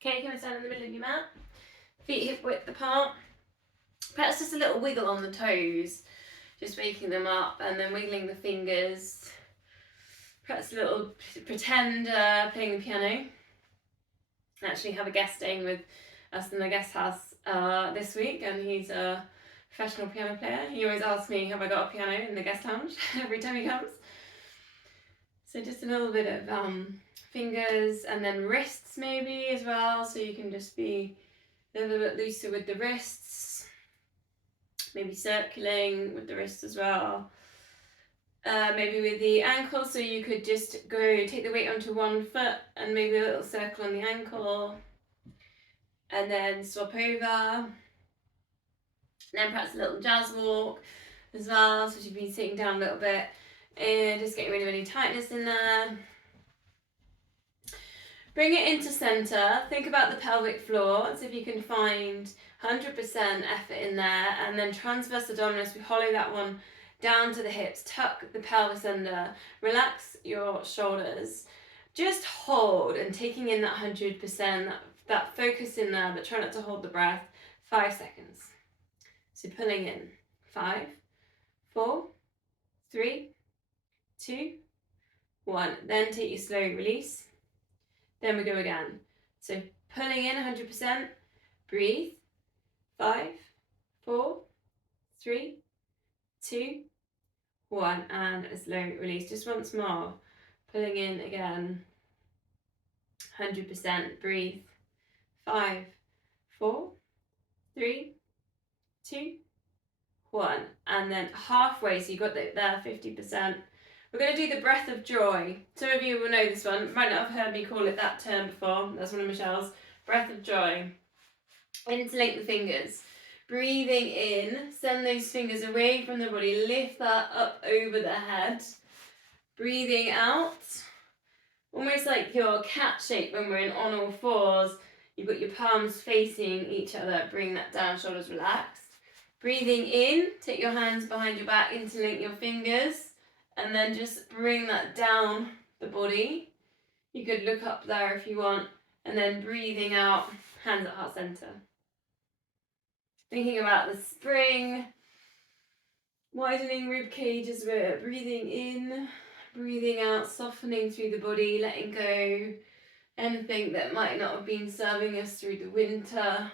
Okay, come and stand in the middle of your mat. Feet hip width apart. Perhaps just a little wiggle on the toes, just waking them up, and then wiggling the fingers. Perhaps a little pretend playing the piano. Actually have a guest staying with us in the guest house this week, and he's a professional piano player. He always asks me, have I got a piano in the guest lounge every time he comes. So just a little bit of fingers, and then wrists maybe as well, so you can just be a little bit looser with the wrists, maybe circling with the wrists as well. Maybe with the ankle, so you could just take the weight onto one foot and maybe a little circle on the ankle, and then swap over, and then perhaps a little jazz walk as well, so you've been sitting down a little bit and just getting rid of any tightness in there. Bring it into center, think about the pelvic floor, see if you can find 100% effort in there, and then transverse abdominis, we hollow that one down to the hips, tuck the pelvis under, relax your shoulders, just hold and taking in that 100%, that focus in there, but try not to hold the breath, 5 seconds. So pulling in, 5, 4, 3, 2, 1, then take your slow release, then we go again. So pulling in 100%, breathe, 5, 4, 3, 2, 1, and a slow release. Just once more, pulling in again, 100%, breathe, 5, 4, 3, 2, 1, and then halfway, so you got that there, 50%. We're going to do the breath of joy. Some of you will know this one, might not have heard me call it that term before. That's one of Michelle's. Breath of joy. Interlink the fingers. Breathing in, send those fingers away from the body, lift that up over the head. Breathing out, almost like your cat shape when we're in on all fours. You've got your palms facing each other, bring that down, shoulders relaxed. Breathing in, take your hands behind your back, interlink your fingers, and then just bring that down the body. You could look up there if you want, and then breathing out, hands at heart center. Thinking about the spring, widening rib cage as we're breathing in, breathing out, softening through the body, letting go anything that might not have been serving us through the winter.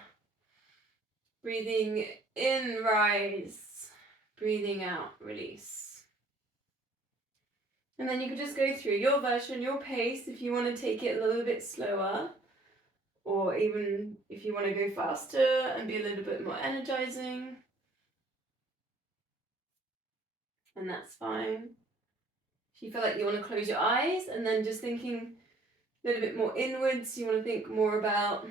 Breathing in, rise, breathing out, release. And then you could just go through your version, your pace, if you want to take it a little bit slower, or even if you want to go faster and be a little bit more energizing. And that's fine. If you feel like you want to close your eyes and then just thinking a little bit more inwards, you want to think more about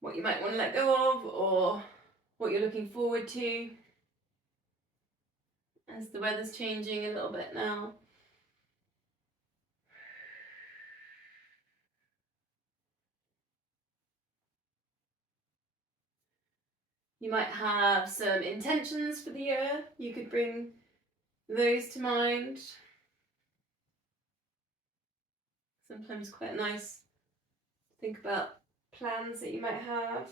what you might want to let go of or what you're looking forward to as the weather's changing a little bit now. You might have some intentions for the year. You could bring those to mind. Sometimes quite nice to think about plans that you might have.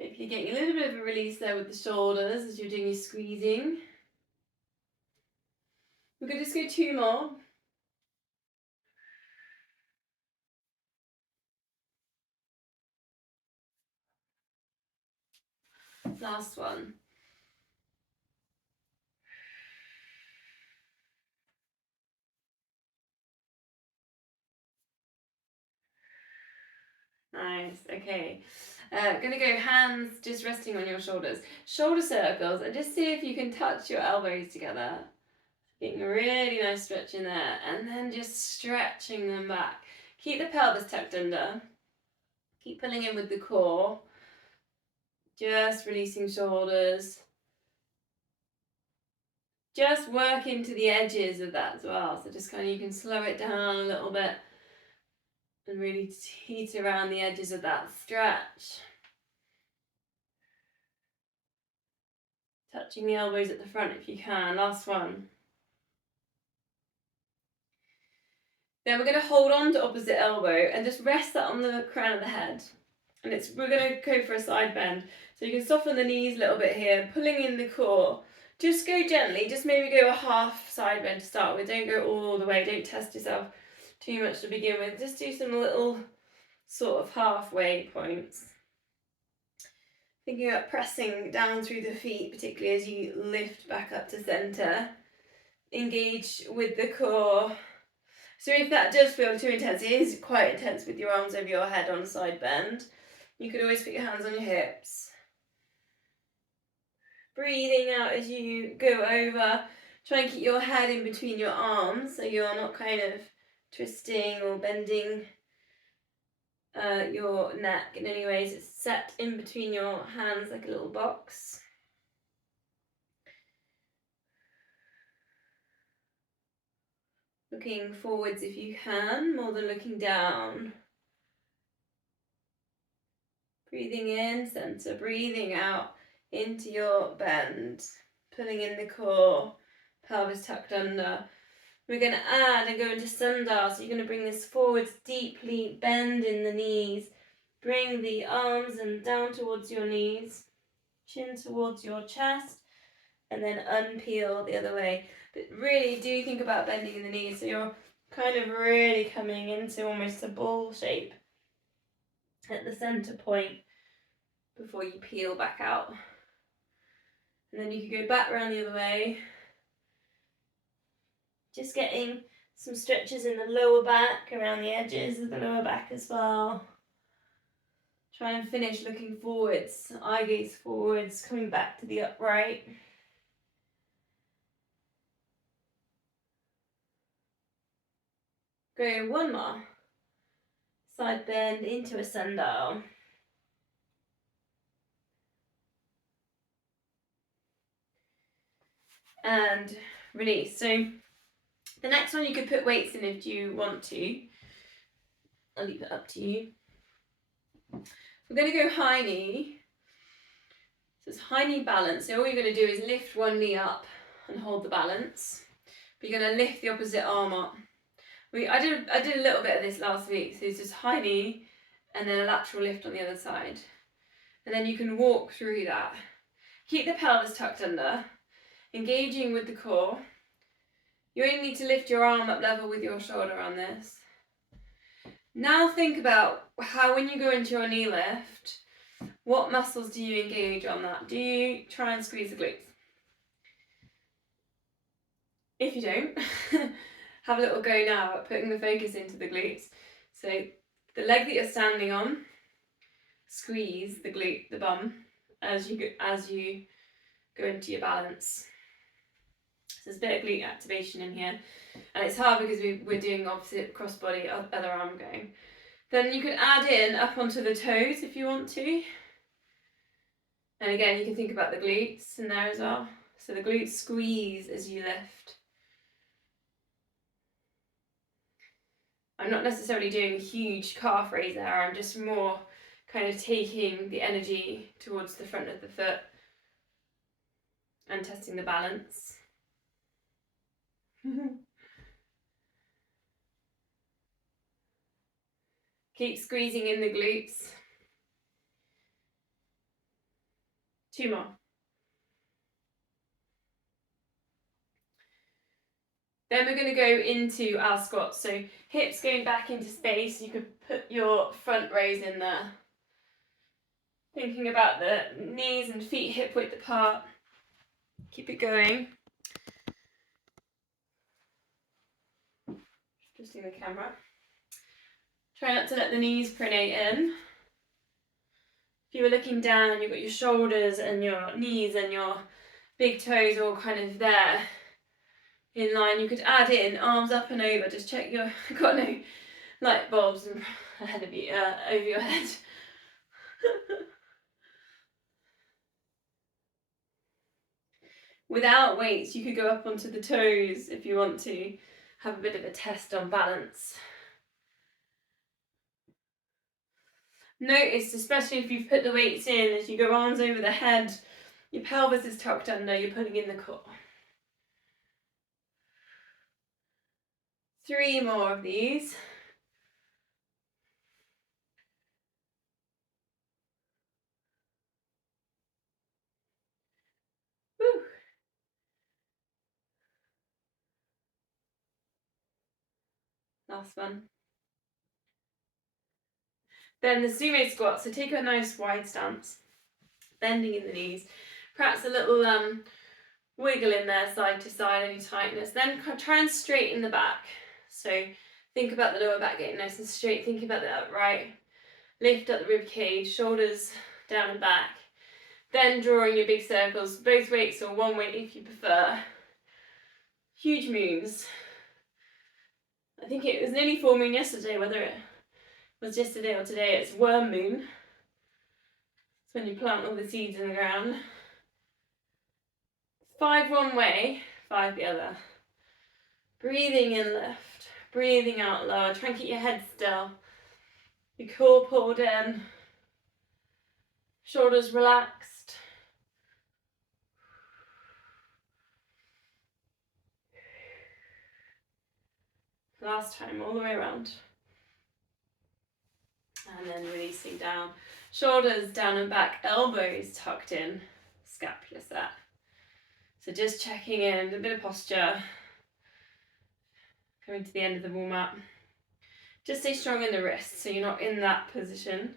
Hopefully getting a little bit of a release there with the shoulders as you're doing your squeezing. We could just go 2 more. Last one. Nice, okay. Gonna go hands just resting on your shoulders. Shoulder circles, and just see if you can touch your elbows together. Getting a really nice stretch in there, and then just stretching them back. Keep the pelvis tucked under. Keep pulling in with the core. Just releasing shoulders. Just work into the edges of that as well. So just kind of, you can slow it down a little bit and really teet around the edges of that stretch. Touching the elbows at the front if you can. Last one. Then we're going to hold on to opposite elbow and just rest that on the crown of the head. And we're going to go for a side bend. So you can soften the knees a little bit here, pulling in the core. Just go gently, just maybe go a half side bend to start with. Don't go all the way, don't test yourself too much to begin with. Just do some little sort of halfway points. Thinking about pressing down through the feet, particularly as you lift back up to centre. Engage with the core. So if that does feel too intense, it is quite intense with your arms over your head on a side bend. You could always put your hands on your hips. Breathing out as you go over. Try and keep your head in between your arms so you're not kind of twisting or bending your neck in any ways. It's set in between your hands like a little box. Looking forwards if you can, more than looking down. Breathing in, centre, breathing out into your bend. Pulling in the core, pelvis tucked under. We're going to add and go into sundar. So you're going to bring this forwards deeply, bend in the knees. Bring the arms and down towards your knees. Chin towards your chest. And then unpeel the other way. But really do think about bending in the knees. So you're kind of really coming into almost a ball shape at the centre point before you peel back out. And then you can go back around the other way. Just getting some stretches in the lower back, around the edges of the lower back as well. Try and finish looking forwards, eye gaze forwards, coming back to the upright. Go one more. Side bend into a sundial. And release. So the next one you could put weights in if you want to. I'll leave it up to you. We're going to go high knee. So it's high knee balance. So all you're going to do is lift one knee up and hold the balance. But you're going to lift the opposite arm up. I did a little bit of this last week. So it's just high knee and then a lateral lift on the other side. And then you can walk through that. Keep the pelvis tucked under, engaging with the core. You only need to lift your arm up level with your shoulder on this. Now think about how when you go into your knee lift, what muscles do you engage on that? Do you try and squeeze the glutes? If you don't, have a little go now at putting the focus into the glutes. So the leg that you're standing on, squeeze the glute, the bum, as you go into your balance. So there's a bit of glute activation in here. And it's hard because we're doing opposite crossbody, other arm going. Then you can add in up onto the toes if you want to. And again, you can think about the glutes in there as well. So the glutes squeeze as you lift. I'm not necessarily doing a huge calf raise there. I'm just more kind of taking the energy towards the front of the foot and testing the balance. Keep squeezing in the glutes. 2 more. Then we're going to go into our squats. So hips going back into space. You could put your front raise in there. Thinking about the knees and feet hip width apart. Keep it going. Adjusting the camera. Try not to let the knees pronate in. If you were looking down, you've got your shoulders and your knees and your big toes all kind of there in line. You could add in arms up and over. Just check you've got no light bulbs ahead of you, over your head. Without weights, you could go up onto the toes if you want to have a bit of a test on balance. Notice, especially if you've put the weights in, as you go arms over the head, Your pelvis is tucked under, you're pulling in the core. 3 more of these. Woo. Last one. Then the sumo squat. So take a nice wide stance, bending in the knees. Perhaps a little wiggle in there side to side, any tightness. Then try and straighten the back. So think about the lower back getting nice and straight. Think about the upright. Lift up the rib cage, shoulders down and back. Then drawing your big circles, both weights or one weight if you prefer. Huge moons. I think it was nearly full moon yesterday, whether it was yesterday or today, it's worm moon. It's when you plant all the seeds in the ground. 5 one way, 5 the other. Breathing in lift, breathing out lower. Try and keep your head still. Your core pulled in. Shoulders relaxed. Last time, all the way around. And then releasing down. Shoulders down and back, elbows tucked in, scapula set. So just checking in, a bit of posture. Coming to the end of the warm up. Just stay strong in the wrists so you're not in that position.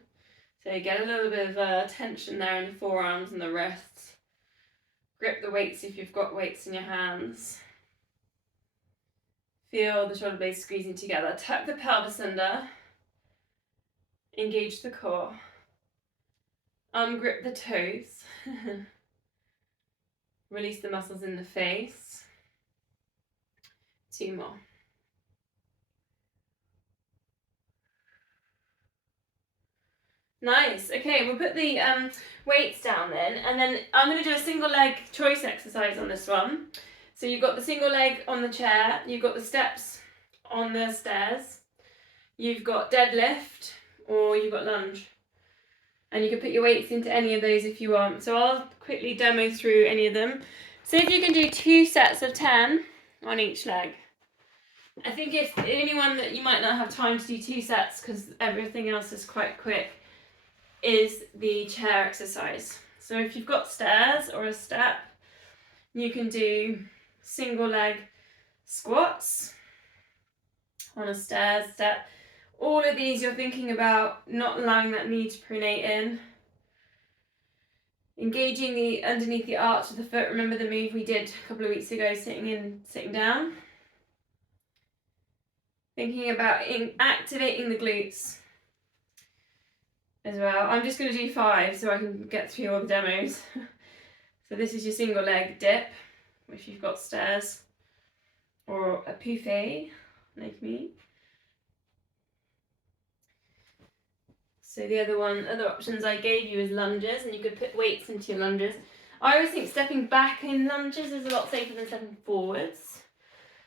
So you get a little bit of tension there in the forearms and the wrists. Grip the weights if you've got weights in your hands. Feel the shoulder blades squeezing together. Tuck the pelvis under. Engage the core. Ungrip the toes. Release the muscles in the face. 2 more. Nice. Okay, we'll put the weights down then, and then I'm going to do a single leg choice exercise on this one. So you've got the single leg on the chair, you've got the steps on the stairs, you've got deadlift, or you've got lunge. And you can put your weights into any of those if you want. So I'll quickly demo through any of them. So if you can do 2 sets of 10 on each leg. I think if the only one that you might not have time to do 2 sets because everything else is quite quick is the chair exercise. So if you've got stairs or a step, you can do single leg squats on a stairs step. All of these you're thinking about not allowing that knee to pronate in. Engaging the underneath the arch of the foot. Remember the move we did a couple of weeks ago, sitting in, sitting down. Thinking about activating the glutes as well. I'm just going to do 5 so I can get through all the demos. So this is your single leg dip, if you've got stairs, or a buffet like me. So the other options I gave you is lunges, and you could put weights into your lunges. I always think stepping back in lunges is a lot safer than stepping forwards.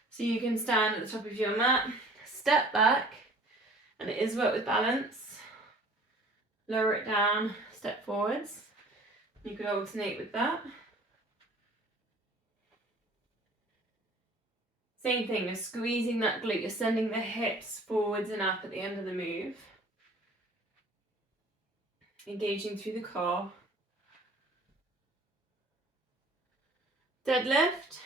So you can stand at the top of your mat, step back, and it is work with balance. Lower it down, step forwards. You could alternate with that. Same thing, you're squeezing that glute, you're sending the hips forwards and up at the end of the move. Engaging through the core. Deadlift.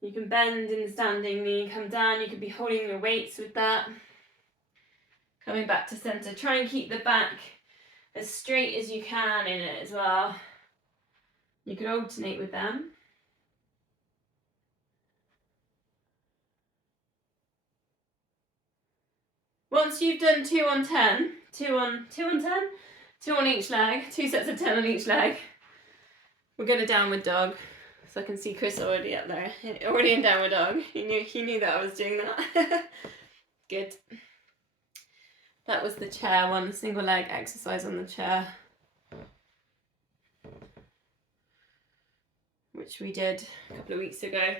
You can bend in the standing knee, come down, you could be holding your weights with that. Coming back to center, try and keep the back as straight as you can in it as well. You could alternate with them. Once you've done 2 on 10, 2 on 10, 2 on each leg, 2 sets of 10 on each leg, we're going to downward dog. So I can see Chris already up there, already in downward dog. He knew that I was doing that. Good. That was the chair one, the single leg exercise on the chair, which we did a couple of weeks ago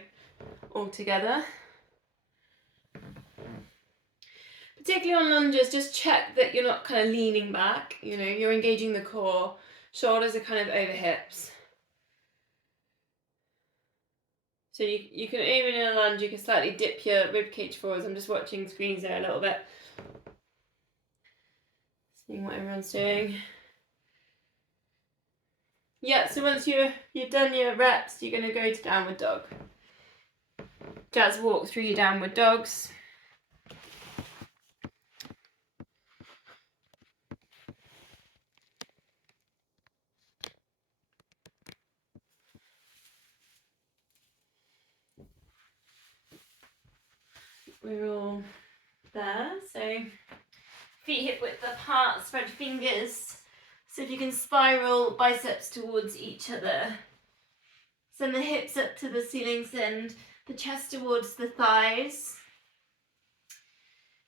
all together. Particularly on lunges, just check that you're not kind of leaning back, you know, you're engaging the core, Shoulders are kind of over hips. So you can, even in a lunge, you can slightly dip your rib cage forwards. I'm just watching screens there a little bit. Seeing what everyone's doing. Yeah, so once you've done your reps, you're going to go to downward dog. Just walk through your downward dogs. We're all there. So feet hip width apart, spread fingers. So if you can spiral biceps towards each other. Send the hips up to the ceiling, send the chest towards the thighs.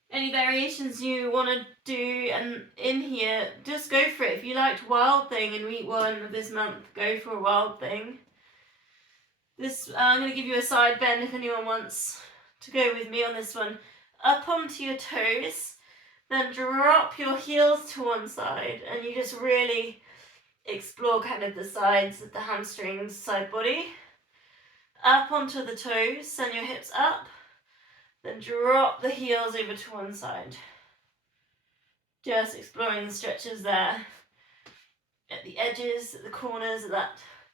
Any variations you want to do and in here, just go for it. If you liked Wild Thing in week 1 of this month, go for a Wild Thing. This I'm going to give you a side bend if anyone wants to go with me on this one. Up onto your toes, then drop your heels to one side, and you just really explore kind of the sides of the hamstrings, side body. Up onto the toes, send your hips up, then drop the heels over to one side. Just exploring the stretches there at the edges, at the corners of that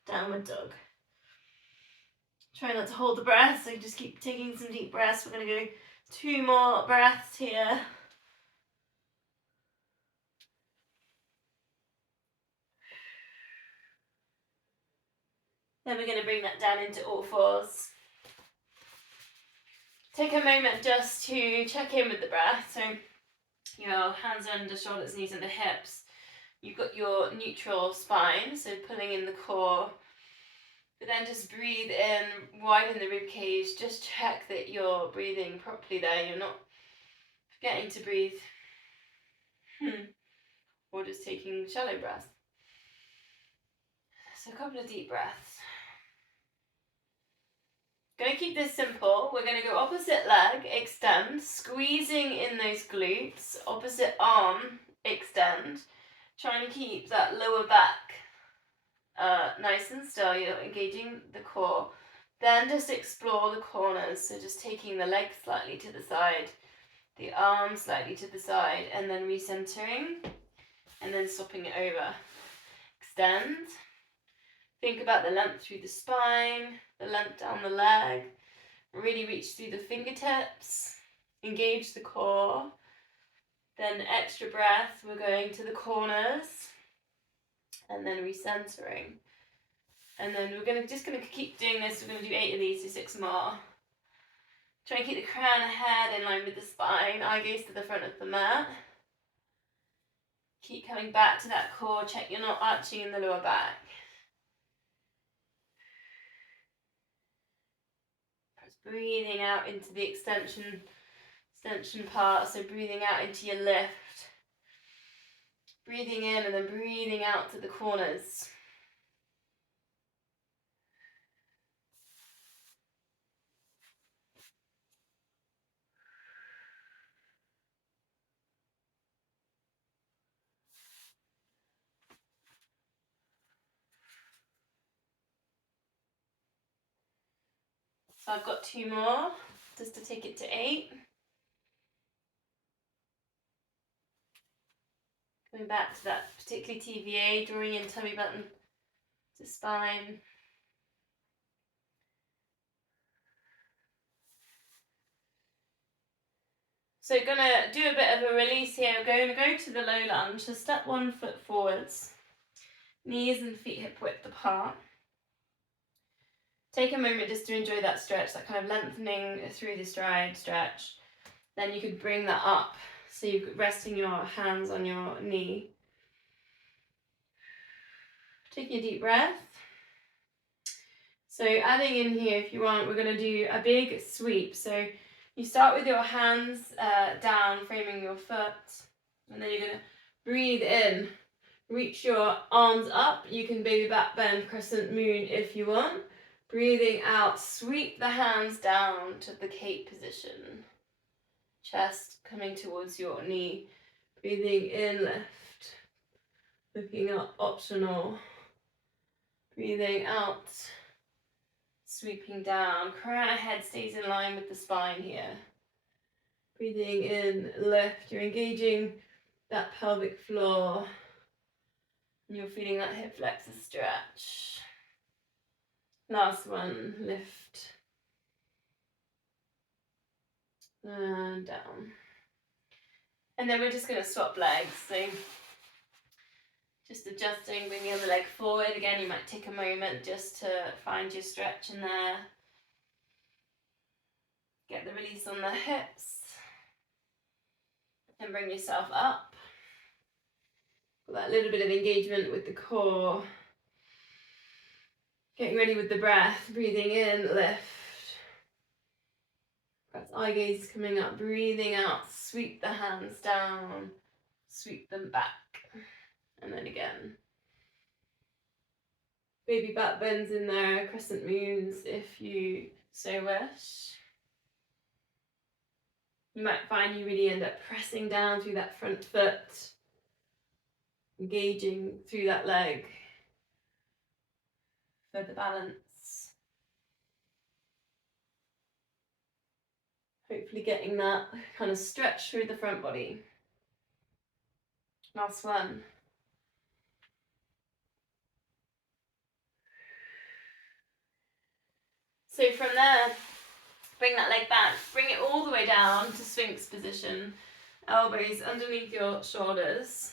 downward dog. Try not to hold the breath, so just keep taking some deep breaths. We're going to go 2 more breaths here. Then we're going to bring that down into all fours. Take a moment just to check in with the breath. So your hands are under shoulders, knees under hips. You've got your neutral spine, so pulling in the core. But then just breathe in, widen the rib cage. Just check that you're breathing properly there. You're not forgetting to breathe. Or just taking shallow breaths. So a couple of deep breaths. Going to keep this simple. We're going to go opposite leg, extend, squeezing in those glutes. Opposite arm, extend. Trying to keep that lower back nice and still. You're engaging the core. Then just explore the corners. So just taking the legs slightly to the side, the arms slightly to the side, and then recentering, and then swapping it over. Extend. Think about the length through the spine, the length down the leg. Really reach through the fingertips. Engage the core. Then extra breath, we're going to the corners. And then recentering. And then we're just going to keep doing this. We're going to do 8 of these, so 6 more. Try and keep the crown of head in line with the spine. Eye gaze to the front of the mat. Keep coming back to that core. Check you're not arching in the lower back. Breathing out into the extension part, so breathing out into your lift. Breathing in and then breathing out to the corners. So I've got 2 more, just to take it to 8. Going back to that particularly TVA, drawing in tummy button to spine. So gonna do a bit of a release here. We're going to go to the low lunge. So step 1 foot forwards, knees and feet hip width apart. Take a moment just to enjoy that stretch, that kind of lengthening through the stride stretch. Then you could bring that up, so you're resting your hands on your knee. Taking a deep breath. So adding in here, if you want, we're going to do a big sweep. So you start with your hands down, framing your foot, and then you're going to breathe in. Reach your arms up. You can baby back bend, crescent moon if you want. Breathing out, sweep the hands down to the cape position. Chest coming towards your knee. Breathing in, lift. Looking up, optional. Breathing out, sweeping down. Crown head stays in line with the spine here. Breathing in, lift. You're engaging that pelvic floor. And you're feeling that hip flexor stretch. Last one, lift. And down. And then we're just going to swap legs. So just adjusting, bring the other leg forward. Again, you might take a moment just to find your stretch in there. Get the release on the hips. And bring yourself up. That little bit of engagement with the core. Getting ready with the breath. Breathing in, lift. Press eye gaze coming up. Breathing out, sweep the hands down. Sweep them back. And then again. Baby back bends in there, crescent moons if you so wish. You might find you really end up pressing down through that front foot, engaging through that leg for the balance. Hopefully getting that kind of stretch through the front body. Last one. So from there, bring that leg back, bring it all the way down to Sphinx position, elbows underneath your shoulders.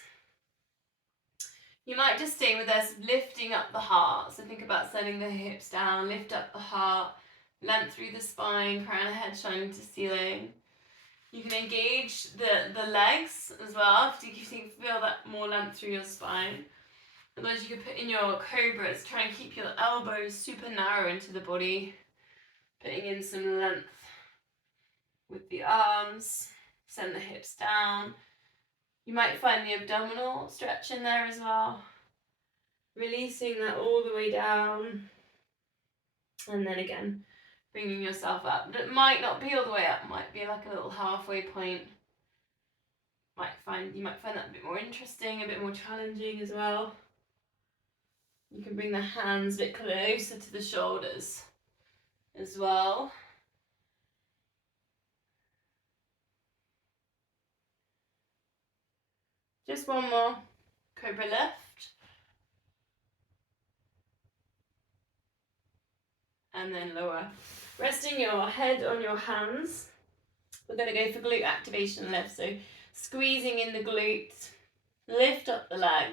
You might just stay with us, lifting up the heart. So think about setting the hips down, lift up the heart, length through the spine, crown of head shining to ceiling. You can engage the legs as well if you feel that more length through your spine. Otherwise you could put in your cobras, try and keep your elbows super narrow into the body. Putting in some length with the arms, send the hips down. You might find the abdominal stretch in there as well. Releasing that all the way down. And then again, bringing yourself up. But it might not be all the way up, it might be like a little halfway point. You might find that a bit more interesting, a bit more challenging as well. You can bring the hands a bit closer to the shoulders as well. Just one more cobra lift. And then lower. Resting your head on your hands. We're going to go for glute activation lift. So squeezing in the glutes, lift up the leg,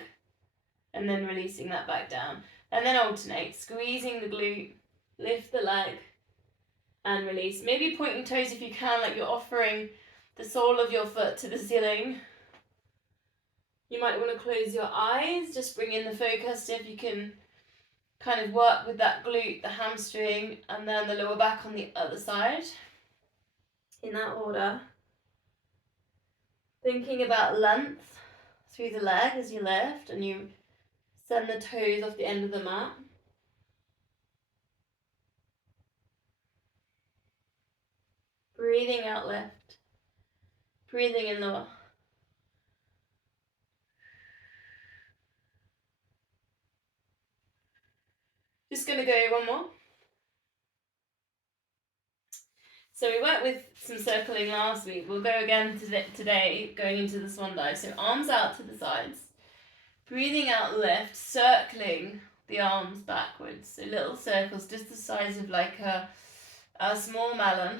and then releasing that back down. And then alternate, squeezing the glute, lift the leg, and release. Maybe pointing toes if you can, like you're offering the sole of your foot to the ceiling. You might want to close your eyes, just bring in the focus, see if you can kind of work with that glute, the hamstring, and then the lower back on the other side. In that order. Thinking about length through the leg as you lift and you send the toes off the end of the mat. Breathing out, lift. Breathing in, lower. Just going to go one more. So we worked with some circling last week. We'll go again today, going into the swan dive. So arms out to the sides. Breathing out, lift, circling the arms backwards. So little circles, just the size of like a small melon.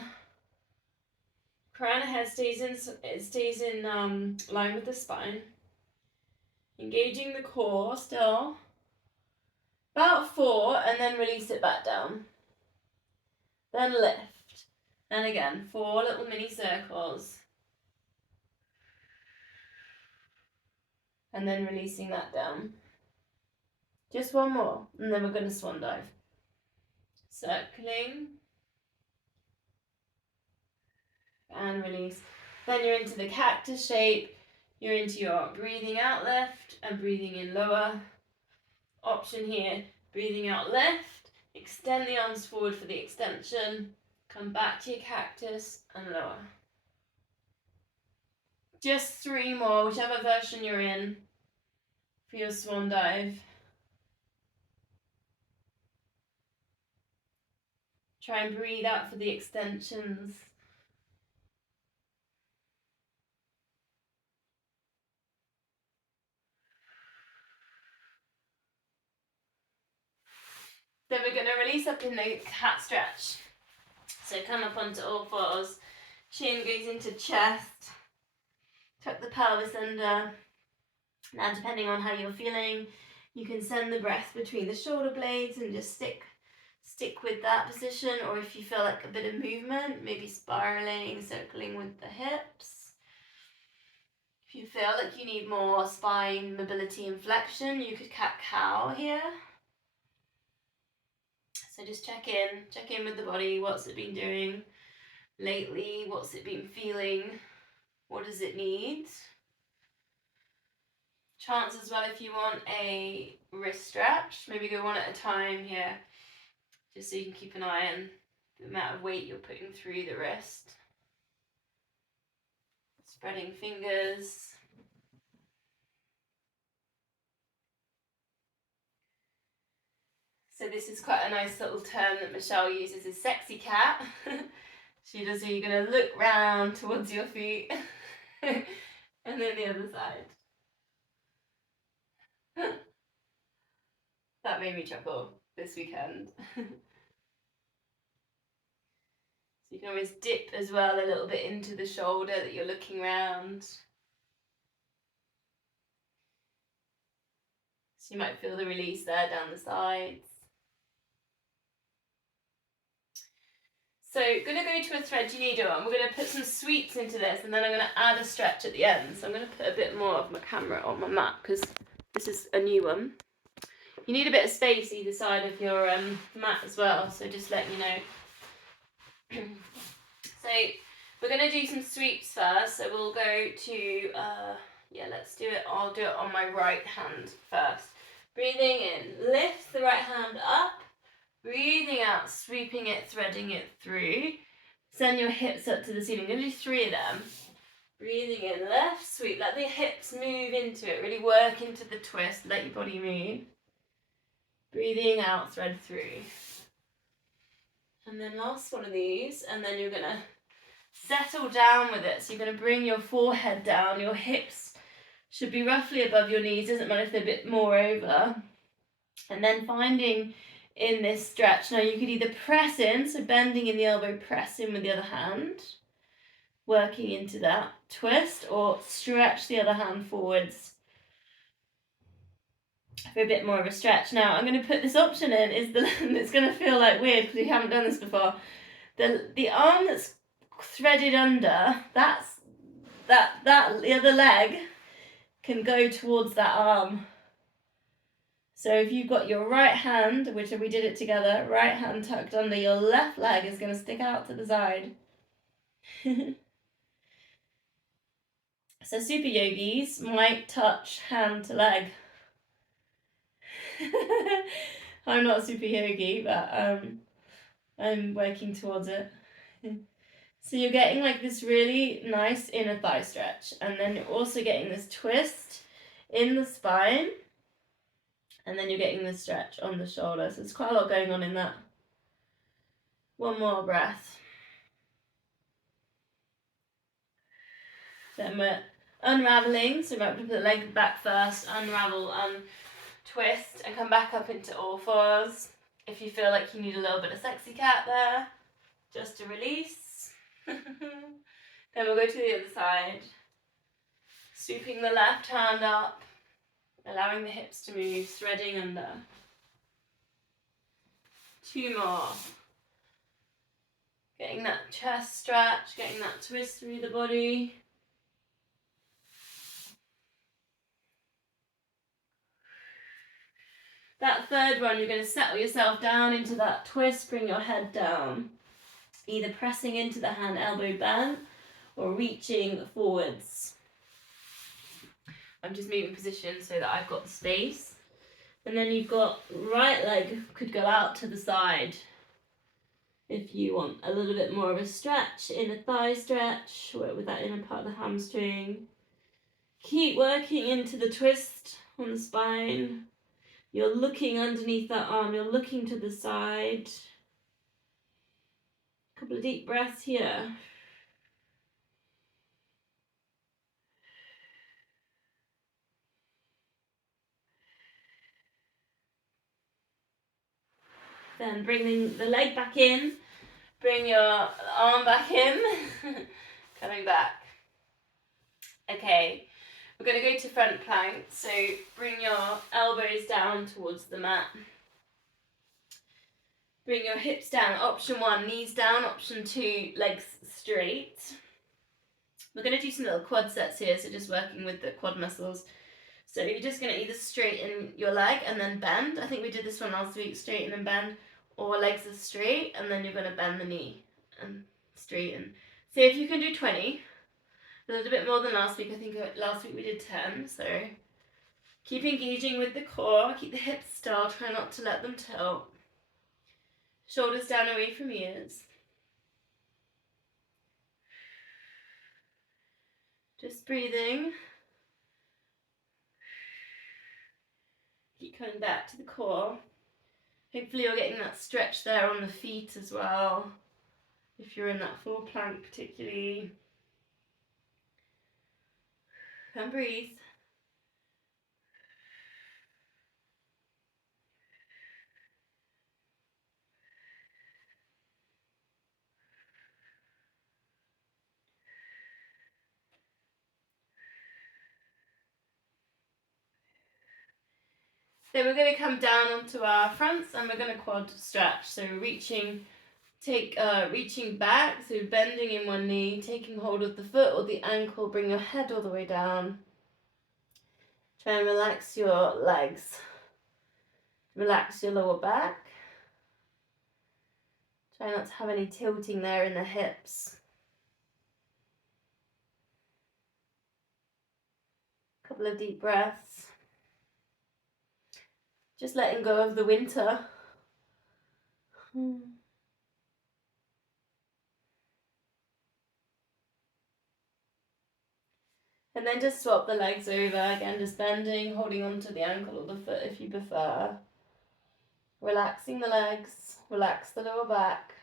Crown of head stays in line with the spine. Engaging the core still. About 4, and then release it back down. Then lift. And again, 4 little mini circles. And then releasing that down. Just one more, and then we're going to swan dive. Circling. And release. Then you're into the cactus shape. You're into your breathing out lift and breathing in lower. Option here, breathing out lift. Extend the arms forward for the extension. Come back to your cactus and lower. Just 3 more, whichever version you're in. for your swan dive. Try and breathe out for the extensions. Then we're going to release up in the cat stretch. So come up onto all fours, chin goes into chest, tuck the pelvis under. Now depending on how you're feeling, you can send the breath between the shoulder blades and just stick with that position, or if you feel like a bit of movement, maybe spiraling, circling with the hips. If you feel like you need more spine mobility and flexion, you could cat-cow here. So just check in with the body. What's it been doing lately? What's it been feeling? What does it need? Chance as well if you want a wrist stretch, maybe go one at a time here, just so you can keep an eye on the amount of weight you're putting through the wrist. Spreading fingers. So this is quite a nice little term that Michelle uses, is sexy cat. She does, so you're going to look round towards your feet and then the other side. That made me chuckle this weekend. So you can always dip as well a little bit into the shoulder that you're looking round. So you might feel the release there down the sides. So going to go to a thread needle and we're going to put some sweeps into this, and then I'm going to add a stretch at the end. So I'm going to put a bit more of my camera on my mat because this is a new one. You need a bit of space either side of your mat as well, so just let you know. So we're going to do some sweeps first. So we'll go to, let's do it. I'll do it on my right hand first. Breathing in, lift the right hand up. Breathing out, sweeping it, threading it through. Send your hips up to the ceiling. I'm going to do 3 of them. Breathing in, left, sweep. Let the hips move into it. Really work into the twist. Let your body move. Breathing out, thread through. And then last one of these. And then you're going to settle down with it. So you're going to bring your forehead down. Your hips should be roughly above your knees. Doesn't matter if they're a bit more over. And then finding in this stretch. Now you could either press in, so bending in the elbow, press in with the other hand, working into that twist, or stretch the other hand forwards for a bit more of a stretch. Now I'm going to put this option in, it's going to feel like weird because we haven't done this before. The arm that's threaded under, the other leg can go towards that arm. So if you've got your right hand, which we did it together, right hand tucked under, your left leg is going to stick out to the side. So super yogis might touch hand to leg. I'm not a super yogi, but I'm working towards it. So you're getting like this really nice inner thigh stretch, and then you're also getting this twist in the spine. And then you're getting the stretch on the shoulder. So there's quite a lot going on in that. One more breath. Then we're unraveling. So we might put the leg back first, unravel, twist, and come back up into all fours. If you feel like you need a little bit of sexy cat there, just to release. Then we'll go to the other side. Sweeping the left hand up. Allowing the hips to move, threading under. 2 more. Getting that chest stretch, getting that twist through the body. That third one, you're going to settle yourself down into that twist, bring your head down. Either pressing into the hand, elbow bent, or reaching forwards. I'm just moving position so that I've got the space. And then you've got right leg could go out to the side. If you want a little bit more of a stretch, inner thigh stretch, work with that inner part of the hamstring. Keep working into the twist on the spine. You're looking underneath that arm, you're looking to the side. A couple of deep breaths here. Then bringing the leg back in, bring your arm back in, coming back. Okay, we're going to go to front plank, so bring your elbows down towards the mat. Bring your hips down, option 1, knees down, option 2, legs straight. We're going to do some little quad sets here, so just working with the quad muscles. So you're just going to either straighten your leg and then bend. I think we did this one last week, straighten and bend, or legs are straight and then you're going to bend the knee and straighten. So if you can do 20, a little bit more than last week. I think last week we did 10, so keep engaging with the core, keep the hips still, try not to let them tilt. Shoulders down away from ears. Just breathing. Keep coming back to the core. Hopefully you're getting that stretch there on the feet as well, if you're in that full plank particularly. And breathe. Then we're going to come down onto our fronts and we're going to quad stretch. So reaching back, so bending in one knee, taking hold of the foot or the ankle, bring your head all the way down. Try and relax your legs. Relax your lower back. Try not to have any tilting there in the hips. Couple of deep breaths. Just letting go of the winter. And then just swap the legs over, again just bending, holding onto the ankle or the foot if you prefer. Relaxing the legs, relax the lower back.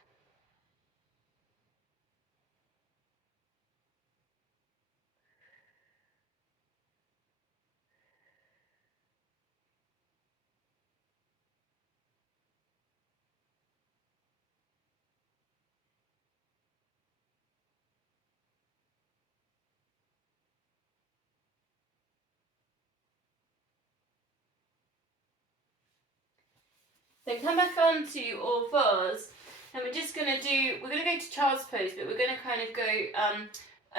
Then come back onto all fours, and we're going to go to child's pose, but we're going to kind of go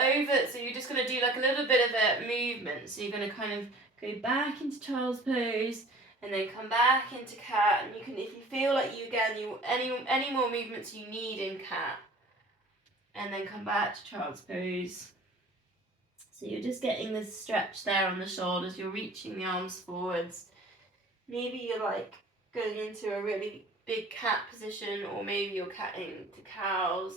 over, so you're just going to do like a little bit of a movement. So you're going to kind of go back into child's pose, and then come back into cat, and you can, if you feel like any more movements you need in cat, and then come back to child's pose. So you're just getting this stretch there on the shoulders, you're reaching the arms forwards. Maybe you're like going into a really big cat position, or maybe you're catting to cows.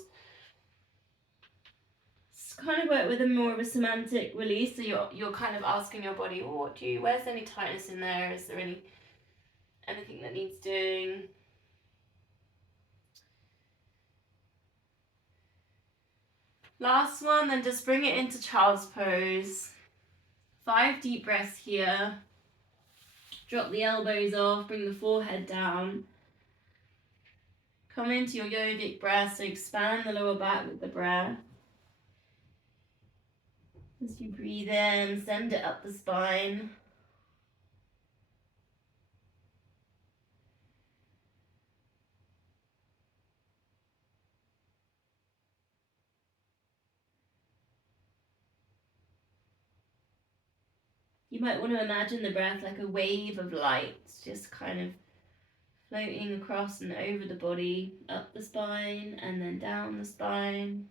It's kind of work with a more of a semantic release, so you're kind of asking your body, oh, where's any tightness in there? Is there anything that needs doing? Last one, then just bring it into child's pose. 5 deep breaths here. Drop the elbows off, bring the forehead down. Come into your yogic breath, so expand the lower back with the breath. As you breathe in, send it up the spine. You might want to imagine the breath like a wave of light, just kind of floating across and over the body, up the spine and then down the spine.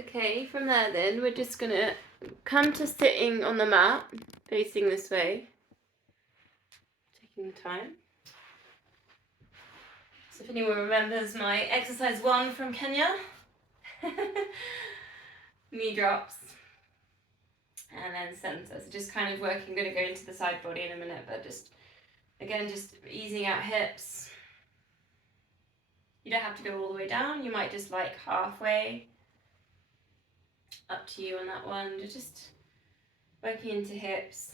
Okay, from there then, we're just going to come to sitting on the mat, facing this way, taking the time. So if anyone remembers my exercise 1 from Kenya, knee drops, and then center. So just kind of working, going to go into the side body in a minute, but just, again, just easing out hips. You don't have to go all the way down, you might just like halfway. Up to you on that one. You're just working into hips.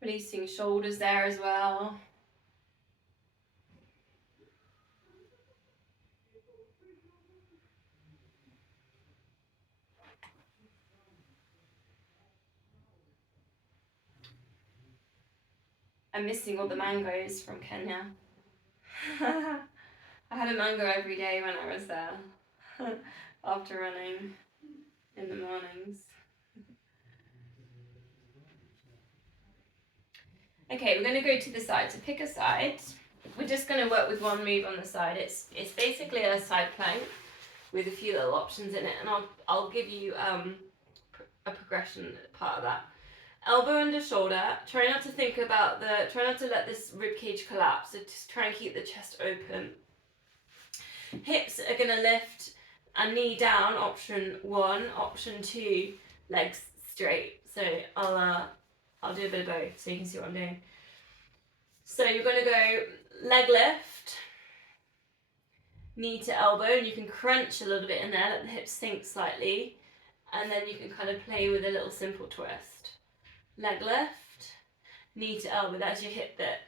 Releasing shoulders there as well. I'm missing all the mangoes from Kenya. I had a mango every day when I was there, after running in the mornings. Okay, we're going to go to the side. So pick a side. We're just going to work with one move on the side. It's basically a side plank with a few little options in it, and I'll give you a progression part of that. Elbow under shoulder. Try not to let this rib cage collapse. So just try and keep the chest open. Hips are gonna lift and knee down. Option 1. Option 2. Legs straight. So I'll do a bit of both so you can see what I'm doing. So you're gonna go leg lift, knee to elbow, and you can crunch a little bit in there. Let the hips sink slightly, and then you can kind of play with a little simple twist. Leg lift, knee to elbow, that's your hip bit.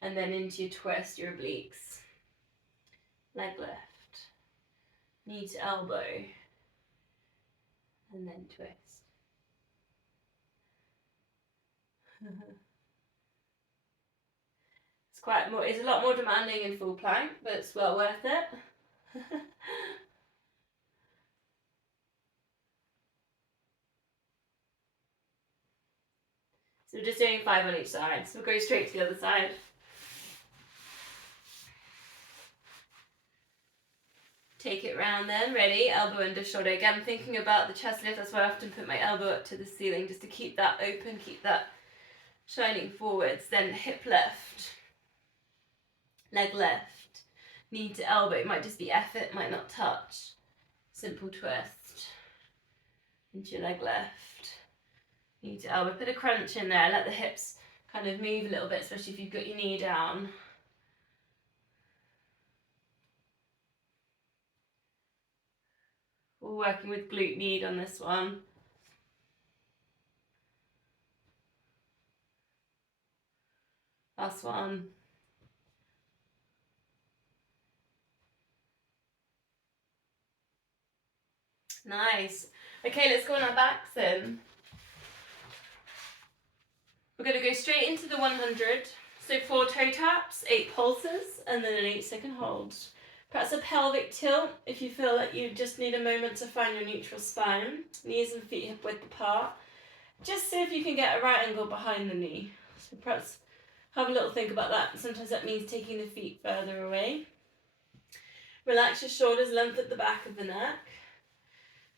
And then into your twist, your obliques. Leg lift, knee to elbow, and then twist. It's a lot more demanding in full plank, but it's well worth it. So we're just doing 5 on each side, so we'll go straight to the other side. Take it round then, ready, elbow under shoulder. Again, thinking about the chest lift, that's why I often put my elbow up to the ceiling, just to keep that open, keep that shining forwards. Then hip lift, leg lift, knee to elbow. It might just be effort, might not touch. Simple twist into your leg lift, knee to elbow. Put a crunch in there, let the hips kind of move a little bit, especially if you've got your knee down. We're working with glute med on this one. Last one. Nice. Okay, let's go on our backs then. We're going to go straight into the 100. So 4 toe taps, 8 pulses, and then an 8-second hold. Perhaps a pelvic tilt if you feel like you just need a moment to find your neutral spine. Knees and feet hip width apart. Just see if you can get a right angle behind the knee. So perhaps have a little think about that. Sometimes that means taking the feet further away. Relax your shoulders, length at the back of the neck.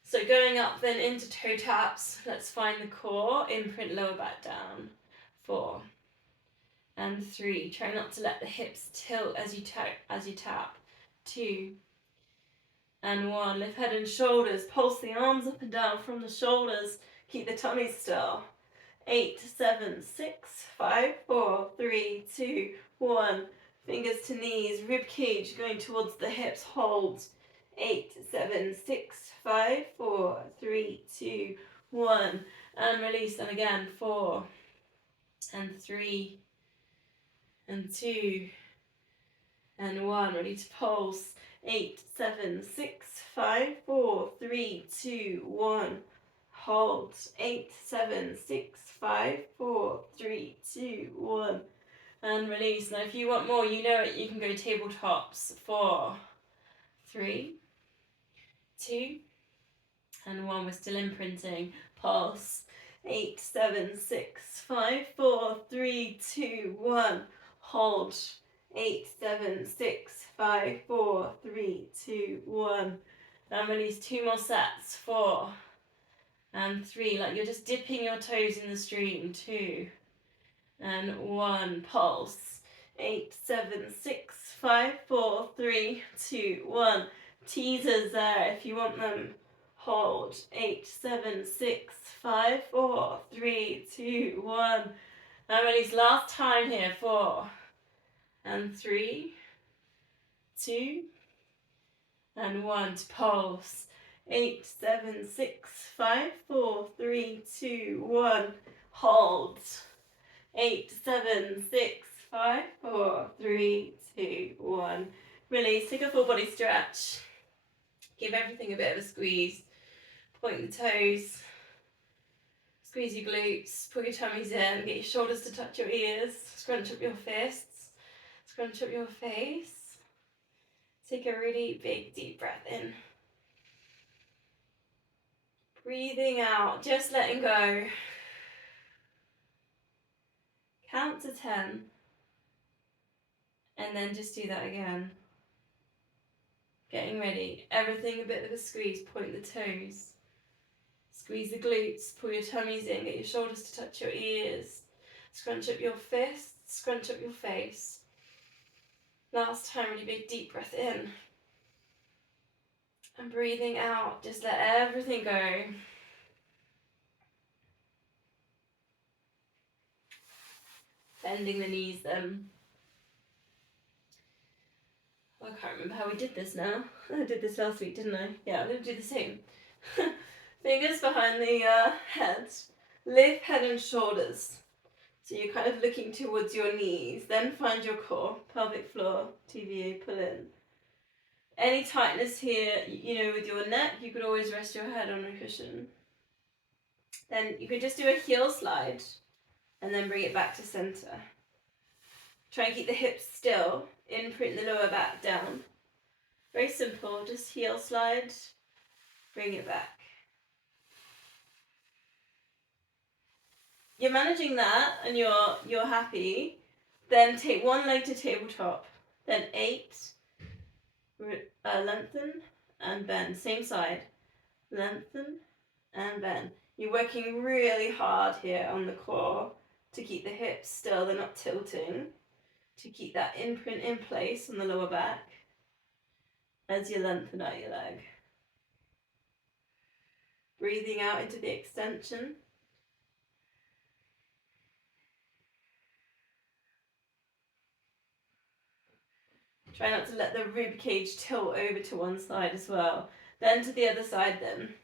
So going up then into toe taps, let's find the core, imprint lower back down. 4 and 3. Try not to let the hips tilt as you tap. 2 and 1. Lift head and shoulders. Pulse the arms up and down from the shoulders. Keep the tummy still. 8, 7, 6, 5, 4, 3, 2, 1. Fingers to knees. Rib cage going towards the hips. Hold. 8, 7, 6, 5, 4, 3, 2, 1. And release. And again. 4 and 3 and 2 and 1. Ready to pulse. 8, 7, 6, 5, 4, 3, 2, 1. Hold. 8, 7, 6, 5, 4, 3, 2, 1. And release. Now if you want more, you know it, you can go tabletops. 4, 3, 2, and 1. We're still imprinting. Pulse. 8, 7, 6, 5, 4, 3, 2, 1. Hold. 8, 7, 6, 5, 4, 3, 2, 1. And release 2 more sets. 4 and 3. Like you're just dipping your toes in the stream. 2 and 1. Pulse. 8, 7, 6, 5, 4, 3, 2, 1. Teasers there if you want them. Hold. 8, 7, 6, 5, 4, 3, 2, 1. And release last time here. 4 and 3, 2 and 1 to pulse. 8, 7, 6, 5, 4, 3, 2, 1. Hold. 8, 7, 6, 5, 4, 3, 2, 1. Release. Take a full body stretch. Give everything a bit of a squeeze. Point the toes. Squeeze your glutes. Pull your tummies in. Get your shoulders to touch your ears. Scrunch up your fists. Scrunch up your face. Take a really big deep breath in. Breathing out, just letting go. Count to 10. And then just do that again. Getting ready. Everything a bit of a squeeze. Point the toes. Squeeze the glutes. Pull your tummies in. Get your shoulders to touch your ears. Scrunch up your fists. Scrunch up your face. Last time, really big deep breath in. And breathing out. Just let everything go. Bending the knees then. I can't remember how we did this now. I did this last week, didn't I? Yeah, I'm going to do the same. Fingers behind the head. Lift head and shoulders. So you're kind of looking towards your knees. Then find your core, pelvic floor, TVA, pull in. Any tightness here, with your neck, you could always rest your head on a cushion. Then you could just do a heel slide and then bring it back to center. Try and keep the hips still. Imprint the lower back down. Very simple, just heel slide, bring it back. You're managing that and you're happy. Then take one leg to tabletop. Then 8, lengthen and bend. Same side. Lengthen and bend. You're working really hard here on the core to keep the hips still, they're not tilting. To keep that imprint in place on the lower back as you lengthen out your leg. Breathing out into the extension. Try not to let the rib cage tilt over to one side as well. Then to the other side then.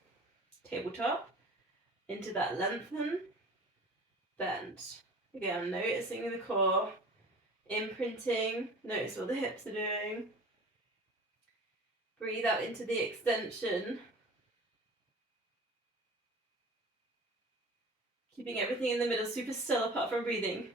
Tabletop. Into that lengthen. Bend. Again, noticing the core. Imprinting. Notice what the hips are doing. Breathe out into the extension. Keeping everything in the middle super still apart from breathing.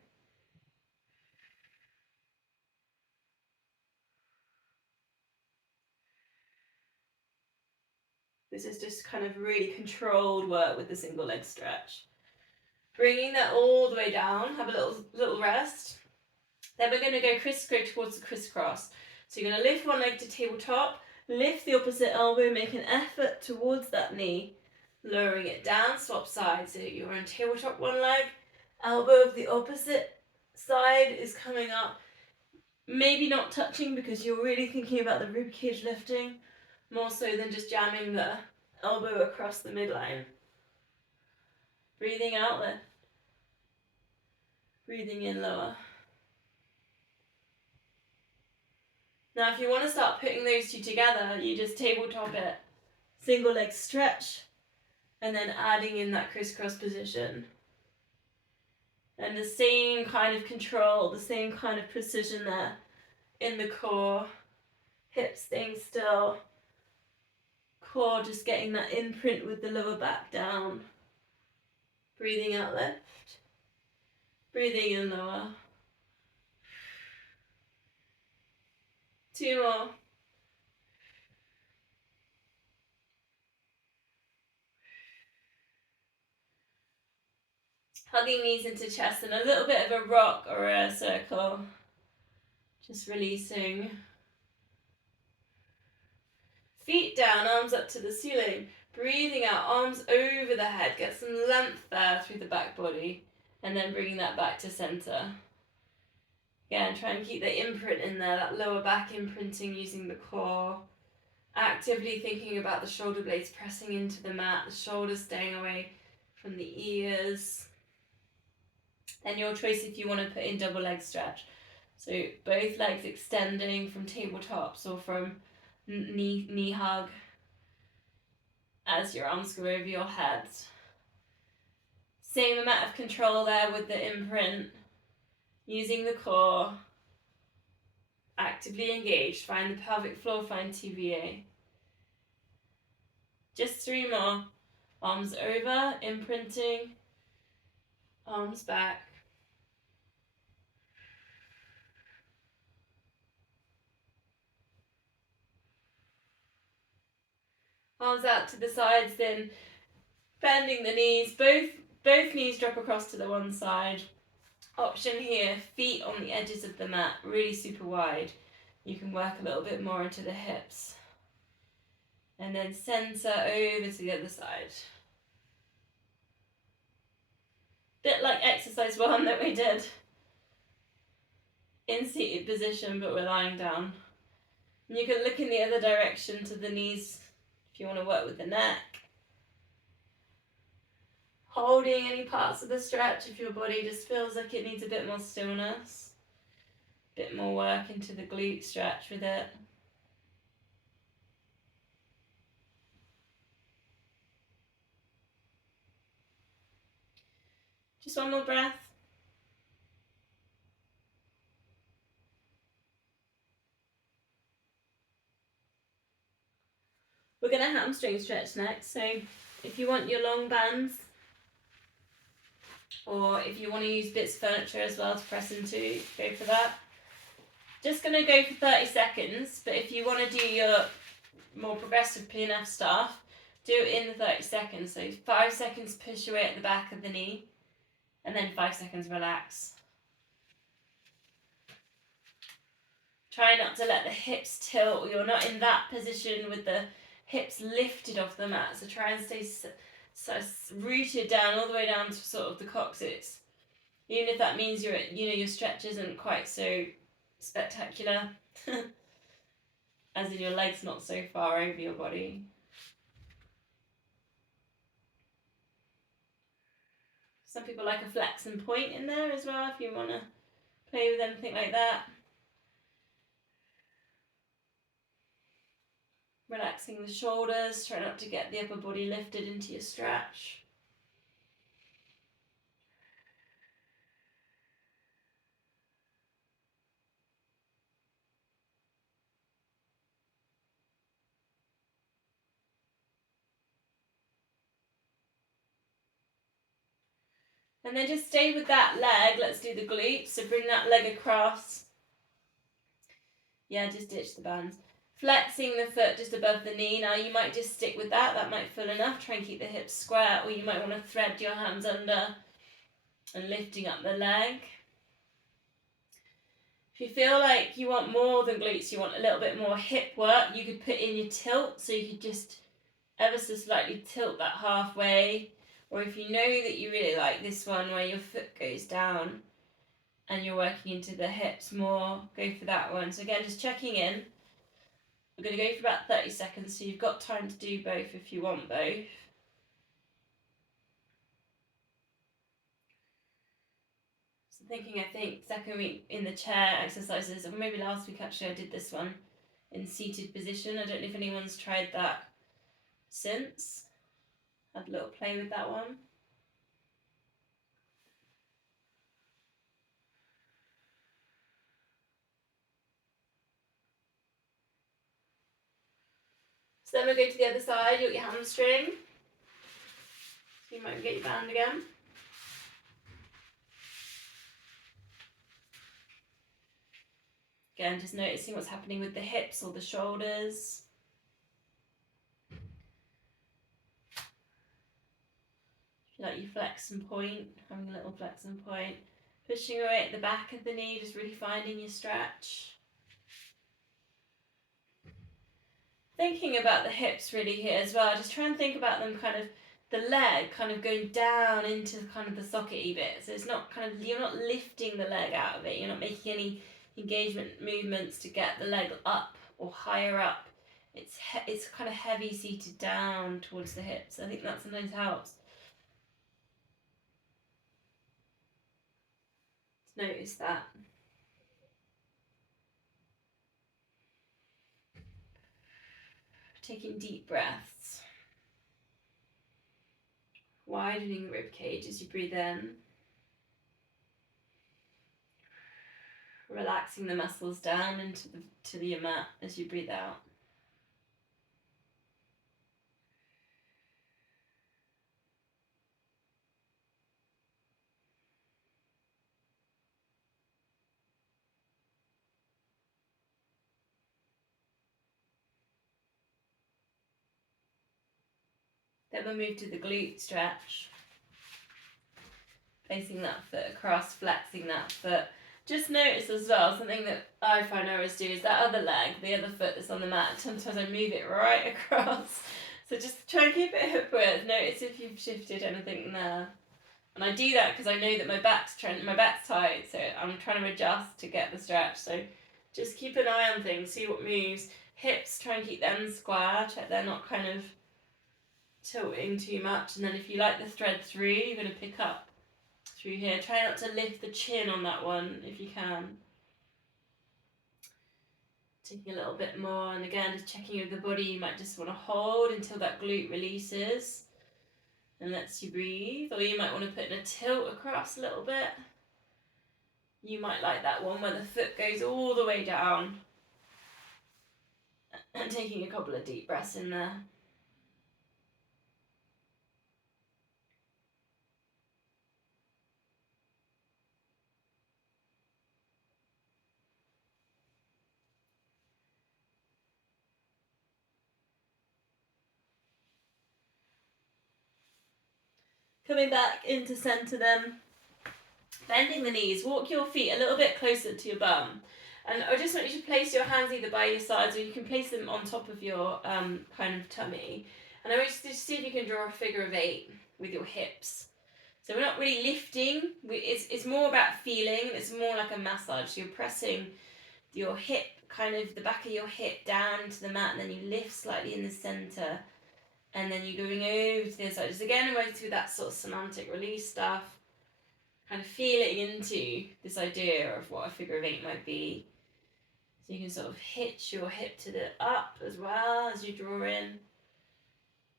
This is just kind of really controlled work with the single leg stretch. Bringing that all the way down, have a little rest. Then we're going to go towards the crisscross. So you're going to lift one leg to tabletop, lift the opposite elbow, make an effort towards that knee, lowering it down, swap sides. So you're on tabletop one leg, elbow of the opposite side is coming up. Maybe not touching because you're really thinking about the rib cage lifting, more so than just jamming the elbow across the midline. Breathing out, lift. Breathing in, lower. Now if you want to start putting those two together, you just tabletop it. Single leg stretch, and then adding in that crisscross position. And the same kind of control, the same kind of precision there in the core. Hips staying still. Core just getting that imprint with the lower back down. Breathing out, lift. Breathing in, lower. 2 more. Hugging knees into chest and a little bit of a rock or a circle. Just releasing. Feet down, arms up to the ceiling. Breathing out, arms over the head. Get some length there through the back body. And then bringing that back to center. Again, try and keep the imprint in there, that lower back imprinting using the core. Actively thinking about the shoulder blades pressing into the mat, the shoulders staying away from the ears. Then your choice if you want to put in double leg stretch. So both legs extending from tabletops or from knee hug as your arms go over your head. Same amount of control there with the imprint. Using the core. Actively engaged. Find the pelvic floor, find TVA. Just 3 more. Arms over, imprinting. Arms back. Arms out to the sides, then bending the knees. Both knees drop across to the one side. Option here, feet on the edges of the mat, really super wide. You can work a little bit more into the hips. And then center over to the other side. Bit like exercise 1 that we did. In seated position, but we're lying down. And you can look in the other direction to the knees if you want to work with the neck. Holding any parts of the stretch if your body just feels like it needs a bit more stillness. A bit more work into the glute stretch with it. Just one more breath. We're going to hamstring stretch next. So if you want your long bands, or if you want to use bits of furniture as well to press into, go for that. Just going to go for 30 seconds, but if you want to do your more progressive PNF stuff, do it in the 30 seconds. So 5 seconds push away at the back of the knee, and then 5 seconds relax. Try not to let the hips tilt. You're not in that position with the hips lifted off the mat. So try and stay so rooted down all the way down to sort of the coccyx. Even if that means your stretch isn't quite so spectacular. As in your legs not so far over your body. Some people like a flex and point in there as well if you want to play with anything like that. Relaxing the shoulders, try not to get the upper body lifted into your stretch. And then just stay with that leg. Let's do the glutes. So bring that leg across. Yeah, just ditch the bands. Flexing the foot just above the knee. Now you might just stick with that. That might feel enough. Try and keep the hips square. Or you might want to thread your hands under and lifting up the leg. If you feel like you want more than glutes, you want a little bit more hip work, you could put in your tilt. So you could just ever so slightly tilt that halfway. Or if you know that you really like this one where your foot goes down and you're working into the hips more, go for that one. So again, just checking in. We're going to go for about 30 seconds, so you've got time to do both if you want both. So I think second week in the chair exercises, or maybe last week actually I did this one in seated position. I don't know if anyone's tried that since. Had a little play with that one. So then we'll go to the other side, you'll get your hamstring. So you might get your band again. Again, just noticing what's happening with the hips or the shoulders. If you like you flex and point, having a little flex and point. Pushing away at the back of the knee, just really finding your stretch. Thinking about the hips really here as well, just try and think about them kind of the leg kind of going down into kind of the sockety bit. So it's not kind of, you're not lifting the leg out of it, you're not making any engagement movements to get the leg up or higher up. It's kind of heavy seated down towards the hips. I think that sometimes helps. Notice that. Taking deep breaths. Widening the rib cage as you breathe in. Relaxing the muscles down into the mat as you breathe out. Then we'll move to the glute stretch. Placing that foot across, flexing that foot. Just notice as well, something that I find I always do is that other leg, the other foot that's on the mat, sometimes I move it right across. So just try and keep it hip width. Notice if you've shifted anything there. And I do that because I know that my back's tight, so I'm trying to adjust to get the stretch. So just keep an eye on things, see what moves. Hips, try and keep them square, check they're not kind of tilting too much. And then if you like the thread through, you're going to pick up through here. Try not to lift the chin on that one if you can. Taking a little bit more, and again, just checking with the body. You might just want to hold until that glute releases and lets you breathe, or you might want to put in a tilt across a little bit. You might like that one where the foot goes all the way down, and taking a couple of deep breaths in there. Coming back into centre then, bending the knees, walk your feet a little bit closer to your bum. And I just want you to place your hands either by your sides, or you can place them on top of your kind of tummy. And I want you to see if you can draw a figure of 8 with your hips. So we're not really lifting, it's more about feeling, it's more like a massage. So you're pressing your hip, kind of the back of your hip down into the mat, and then you lift slightly in the centre. And then you're going over to the other side. Just again, going through that sort of semantic release stuff. Kind of feeling into this idea of what a figure of 8 might be. So you can sort of hitch your hip to the up as well as you draw in.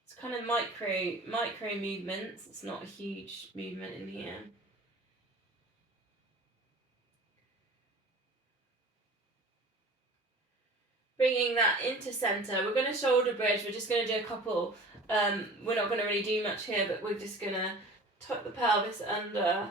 It's kind of micro movements. It's not a huge movement in here. Bringing that into centre. We're going to shoulder bridge. We're just going to do a couple. We're not going to really do much here, but we're just going to tuck the pelvis under.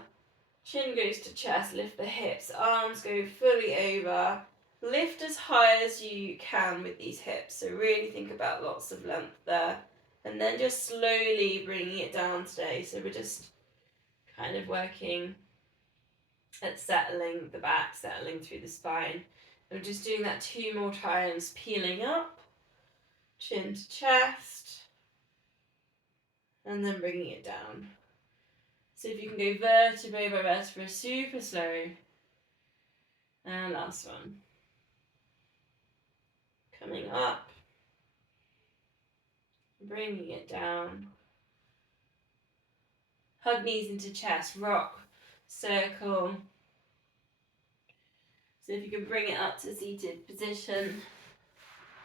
Chin goes to chest, lift the hips, arms go fully over. Lift as high as you can with these hips, so really think about lots of length there. And then just slowly bringing it down today, so we're just kind of working at settling the back, settling through the spine. And we're just doing that 2 more times, peeling up, chin to chest, and then bringing it down. So if you can go vertebrae by vertebrae, super slow. And last one. Coming up, bringing it down. Hug knees into chest, rock, circle. So if you can bring it up to seated position.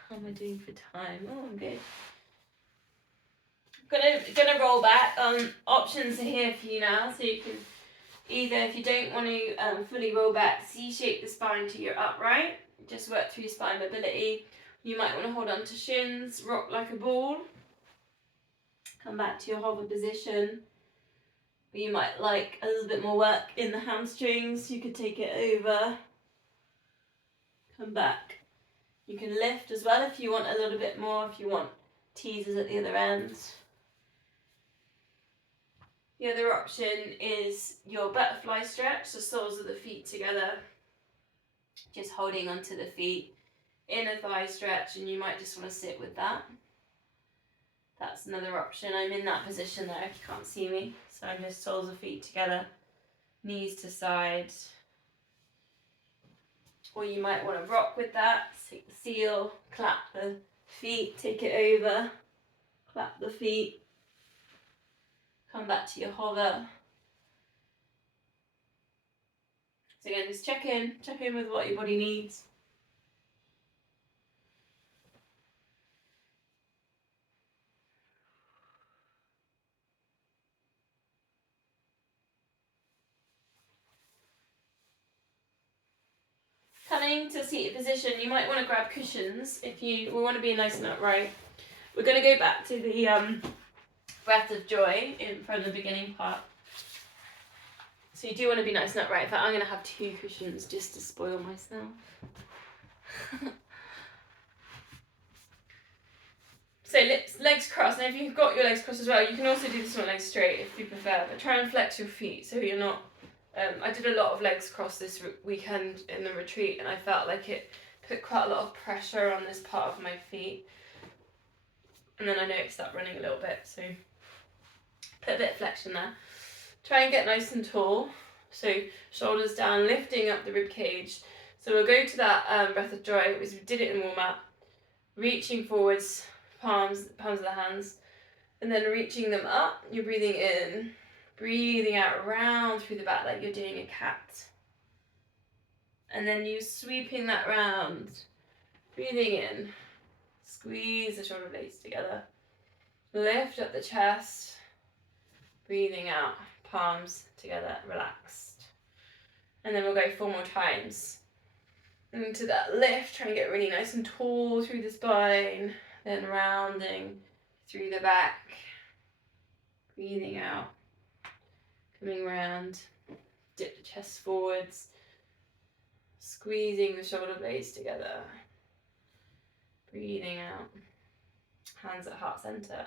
How am I doing for time? Oh, I'm good. Gonna roll back. Options are here for you now, so you can either, if you don't want to fully roll back, C-shape the spine to your upright. Just work through spine mobility. You might want to hold on to shins, rock like a ball. Come back to your hover position. But you might like a little bit more work in the hamstrings. You could take it over. Come back. You can lift as well if you want a little bit more, if you want teasers at the other end. The other option is your butterfly stretch, the soles of the feet together. Just holding onto the feet inner thigh stretch, and you might just want to sit with that. That's another option. I'm in that position there if you can't see me. So I'm just soles of feet together, knees to side. Or you might want to rock with that. Take the seal, clap the feet, take it over, clap the feet, come back to your hover. So again, just check in with what your body needs. Coming to seated position, you might want to grab cushions if we want to be nice and upright. We're going to go back to the breath of joy from the beginning part. So you do want to be nice and upright. In fact, I'm going to have 2 cushions just to spoil myself. So legs crossed. Now if you've got your legs crossed as well, you can also do this one legs straight if you prefer. But try and flex your feet so you're not... I did a lot of legs crossed this weekend in the retreat, and I felt like it put quite a lot of pressure on this part of my feet. And then I noticed that running a little bit, so put a bit of flexion there. Try and get nice and tall. So shoulders down, lifting up the rib cage. So we'll go to that breath of joy, as we did it in warm up. Reaching forwards, palms of the hands, and then reaching them up. You're breathing in, breathing out round through the back like you're doing a cat. And then you sweeping that round, breathing in, squeeze the shoulder blades together, lift up the chest, breathing out, palms together, relaxed. And then we'll go 4 more times. Into that lift, try and get really nice and tall through the spine, then rounding through the back, breathing out, coming round, dip the chest forwards, squeezing the shoulder blades together, breathing out, hands at heart center,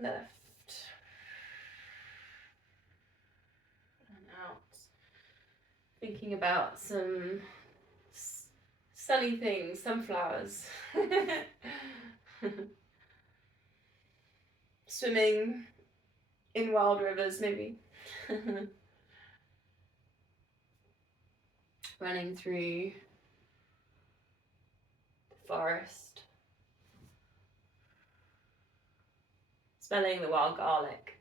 left and out. Thinking about some sunny things, sunflowers. Swimming in wild rivers, maybe. Running through the forest. Smelling the wild garlic.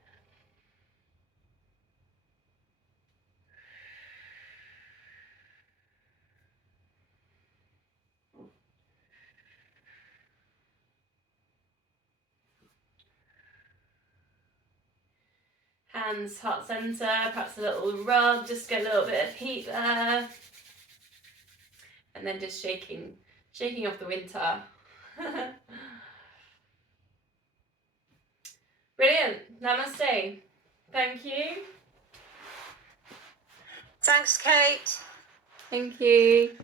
Hands heart center, perhaps a little rub, just get a little bit of heat there. And then just shaking off the winter. Brilliant. Namaste. Thank you. Thanks, Kate. Thank you.